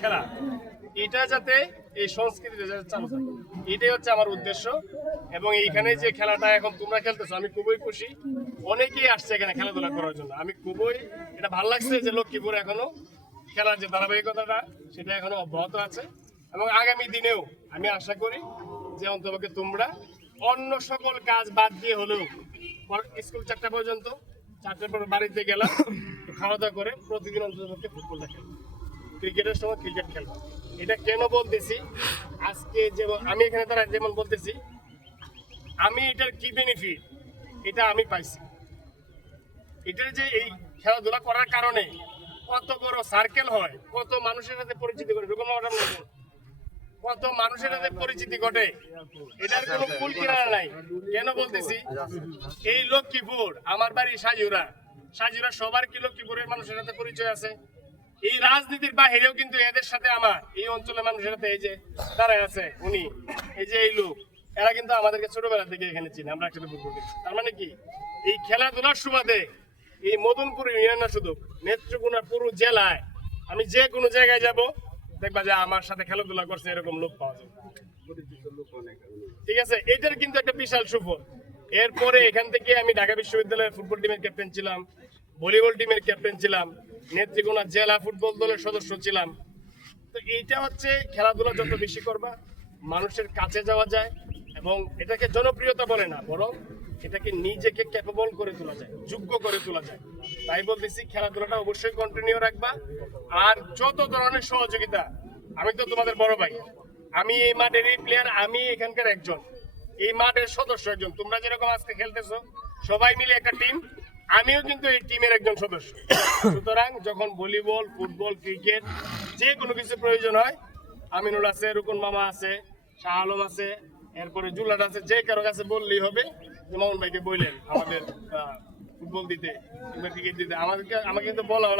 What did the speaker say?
খেলা, এটা যাতে এই সংস্কৃতিটা যাতে চালু থাকে, এটাই হচ্ছে আমার উদ্দেশ্য। এবং এইখানে যে খেলাটা এখন তোমরা খেলতেছো, আমি খুবই খুশি। অনেকেই আসছে এখানে খেলাধুলা করার জন্য, আমি খুবই এটা ভালো লাগছে যে লক্ষ্মীপুর এখনো খেলার যে ধারাবাহিকতাটা সেটা এখনো অব্যাহত আছে। এবং আগামী দিনেও আমি আশা করি যে অন্তপক্ষে তোমরা অন্য সকল কাজ বাদ দিয়ে হলেও স্কুল 4টা পর্যন্ত, 4টার পর বাড়িতে গেলাম, খাওয়া দাওয়া করে প্রতিদিন অন্তপক্ষে ফুটবলটা খেলবো, ক্রিকেটের সময় ক্রিকেট খেলবো। এটা কেন বলতেছি, আজকে যেমন আমি এখানে তারা যেমন বলতেছি, আমি এটার কি বেনিফিট এটা আমি পাইছি। এটার যে এই খেলাধুলা করার কারণে কত বড় সার্কেল হয়, কত মানুষের সাথে পরিচিতি করে, কত মানুষের সাথে পরিচিতি ঘটে, এটার কোনো কুল কিনারা নাই। কেন বলতেছি, এই লক্ষ্মীপুর আমার বাড়ি সাজিউরা, সাজিউরা সবার কি লক্ষ্মীপুরের মানুষের সাথে পরিচয় আছে। এই রাজনীতির বাহিরেও কিন্তু এদের সাথে আমার এই অঞ্চলের মানুষের সাথে, এই যে দাঁড়ায় আছে উনি, এই যে এই লোক, এরা কিন্তু আমাদেরকে ছোটবেলা থেকে এখানে চিনি, আমরা একসাথে ফুটবল খেলি। তার মানে কি, এই খেলাধুলার সুবাদে এই মদনপুর ইউনিয়ন না, শুধু নেত্রকোনা পুরো জেলায় আমি যে কোনো জায়গায় যাব, দেখবা যে আমার সাথে খেলাধুলা করছে এরকম লোক পাওয়া যাবে। ঠিক আছে, এটার কিন্তু একটা বিশাল সুফল। এরপরে এখান থেকে আমি ঢাকা বিশ্ববিদ্যালয়ের ফুটবল টিমের ক্যাপ্টেন ছিলাম, ভলিবল টিমের ক্যাপ্টেন ছিলাম, নেত্রকোনা জেলা ফুটবল দলের সদস্য ছিলাম। তো এইটা হচ্ছে খেলাধুলা যত বেশি করবা মানুষের কাছে যাওয়া যায়, এবং এটাকে জনপ্রিয়তা বলে না, বরং এটাকে নিজেকে ক্যাপেবল করে তোলা যায়, যোগ্য করে তোলা যায়। তাই বলতেছি খেলাধুলাটা অবশ্যই কন্টিনিউ রাখবা। আর যত ধরনের সহযোগিতা, আমি তো তোমাদের বড় ভাই, আমি এই মাঠেরই প্লেয়ার, আমি এখানকার একজন, এই মাঠের সদস্য একজন। তোমরা যেরকম আজকে খেলতেছো সবাই মিলে একটা টিম, আমিও কিন্তু এই টিমের একজন সদস্য। সুতরাং যখন ভলিবল, ফুটবল, ক্রিকেট যে কোনো কিছু প্রয়োজন হয়, আমিনুল আছে, রুকন মামা আছে, শাহ আলম আছে, এরপরে জুলাট আছে, যে কারো কাছে বললেই হবে। মামুন ভাইকে বললেন আমাদের ফুটবল দিতে কিংবা ক্রিকেট দিতে, আমাকে কিন্তু বলা হলো